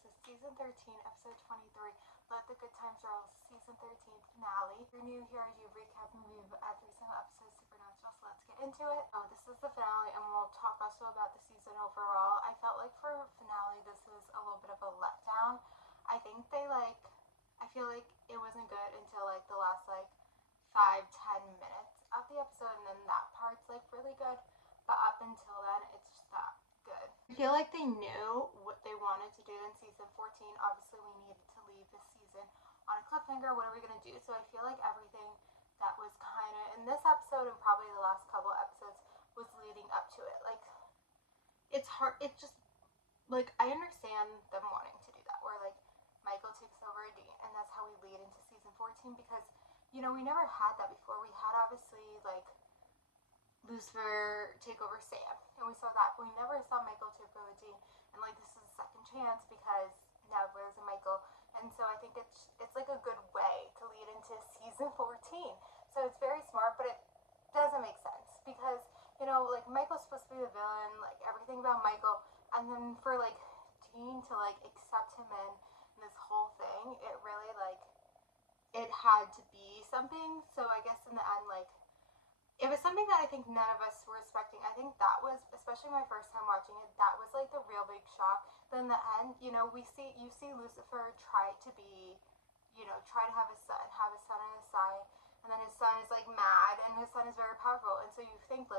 This is season 13, episode 23, Let the Good Times Roll, season 13 finale. If you're new here, I do recap and review every single episode of Supernatural, so let's get into it. This is the finale, and we'll talk also about the season overall. I felt like for finale, this was a little bit of a letdown. I think I feel like it wasn't good until the last 5-10 minutes of the episode, and then that part's really good, but up until then, it's just not good. I feel like they knew what they wanted to do in season 14. Obviously, we needed to leave this season on a cliffhanger. What are we going to do? So I feel like everything that was kind of in this episode and probably the last couple episodes was leading up to it. It's hard. It's just, I understand them wanting to do that, where, Michael takes over Dean, and that's how we lead into season 14, because, we never had that before. We had, obviously, Lucifer take over Sam, and we saw that, but we never saw Michael take over Dean, and this is a second chance because now there's a Michael, and so I think it's a good way to lead into season 14. So it's very smart, but it doesn't make sense because Michael's supposed to be the villain, everything about Michael, and then for Dean to accept him in this whole thing, it really it had to be something. So I guess in the end, it was something that I think none of us were expecting. I think that was, especially my first time watching it, that was the real big shock. Then in the end, you see Lucifer try to be, try to have his son on his side, and then his son is mad, and his son is very powerful, and so you think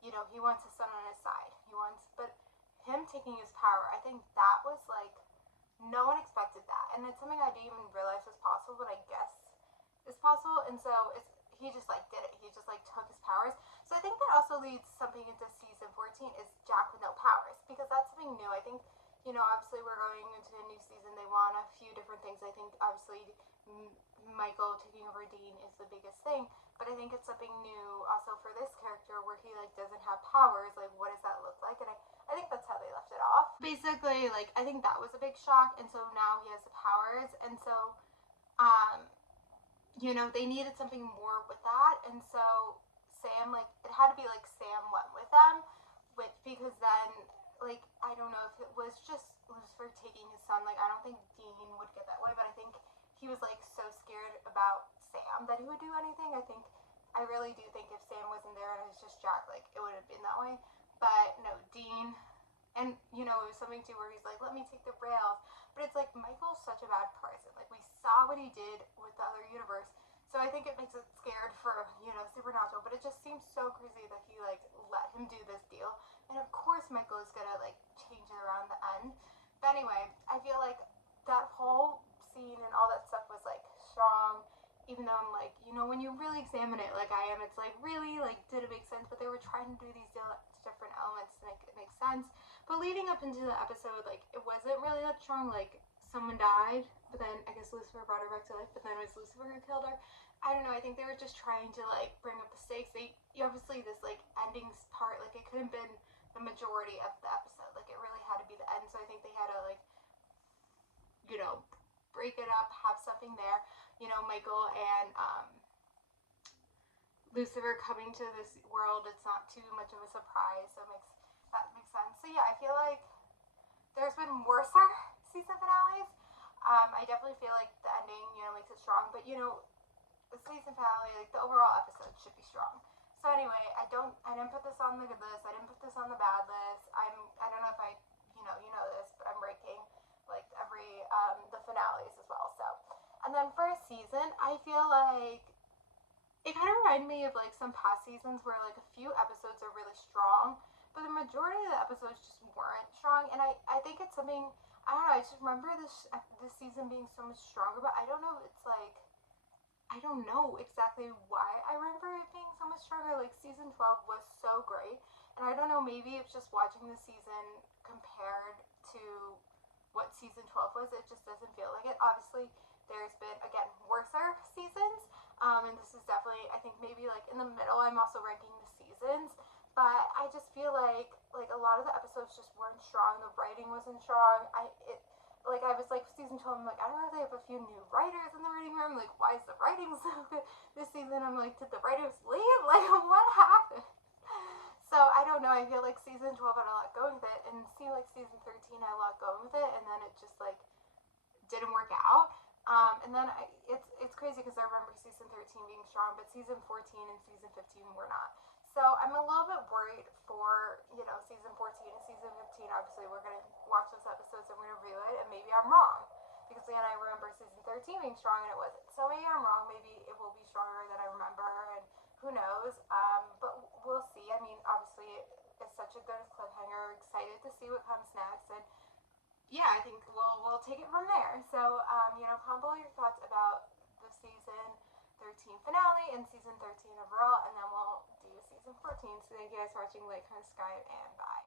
he wants his son on his side. But him taking his power, I think that was no one expected that, and it's something I didn't even realize was possible, but I guess is possible, and so he just did it. He just took his powers. So I think that also leads something into season 14 is Jack with no powers, because that's something new. I think obviously we're going into a new season. They want a few different things. I think obviously Michael taking over Dean is the biggest thing, but I think it's something new also for this character where he doesn't have powers. What does that look like? And I think that's how they left it off. Basically, I think that was a big shock, and so now he has the powers, and so they needed something more with that, and so Sam, it had to be Sam went with them, because then, I don't know if it was just Lucifer taking his son, I don't think Dean would get that way, but I think he was, so scared about Sam that he would do anything. I really do think if Sam wasn't there and it was just Jack, it would have been that way, but no, Dean, and, it was something, too, where he's let me take the rails, but it's Michael's such a bad person. We saw what he did with the other universe, so I think it makes it scared for, Supernatural, but it just seems so crazy that he, let him do this deal, and of course Michael is gonna, change it around the end, but anyway, I feel that whole scene and all that stuff was, strong, even though I'm when you really examine it, I am, it's really, did it make sense, but they were trying to do these different elements to make it make sense, but leading up into the episode, it wasn't really that strong, someone died, but then I guess Lucifer brought her back to life, but then it was Lucifer who killed her. I don't know, I think they were just trying to, bring up the stakes. Obviously, this, ending part, it couldn't have been the majority of the episode. It really had to be the end, so I think they had to, break it up, have something there. Michael and, Lucifer coming to this world, it's not too much of a surprise, so that makes sense. So yeah, I feel there's been worse season finales. I definitely feel the ending, makes it strong, but the season finale, the overall episode should be strong. So anyway, I didn't put this on the good list, I didn't put this on the bad list. I don't know if I, you know this, but I'm ranking, every, the finales as well, so. And then for a season, I feel it kind of reminded me of some past seasons where a few episodes are really strong, but the majority of the episodes just weren't strong, and I think it's something, I don't know, I just remember this season being so much stronger, but I don't know if it's I don't know exactly why I remember it being so much stronger. Season 12 was so great, and I don't know, maybe it's just watching the season compared to what season 12 was, it just doesn't feel like it. Obviously, there's been, again, worser seasons, and this is definitely, I think maybe in the middle. I'm also ranking the seasons, but I just feel like a lot of the episodes just weren't strong. The writing wasn't strong. I was season 12, I'm I don't know if they have a few new writers in the writing room. Why is the writing so good this season? I'm did the writers leave? What happened? So I don't know. I feel season 12 had a lot going with it, and it seemed season 13 had a lot kept going with it, and then it just like didn't work out. And then it's crazy because I remember season 13 being strong, but season 14 and season 15 were not. So I'm a little bit worried for, season 14 and season 15. Obviously, we're going to watch those episodes and we're going to review it, and maybe I'm wrong. Because again, I remember season 13 being strong and it wasn't. So maybe I'm wrong. Maybe it will be stronger than I remember, and who knows. But we'll see. I mean, obviously, it's such a good cliffhanger. Excited to see what comes next. And yeah, I think we'll take it from there. So, comment below your thoughts about the season 13 finale and season 13 overall, and then we'll do season 14. So thank you guys for watching. Like, comment, subscribe, and bye.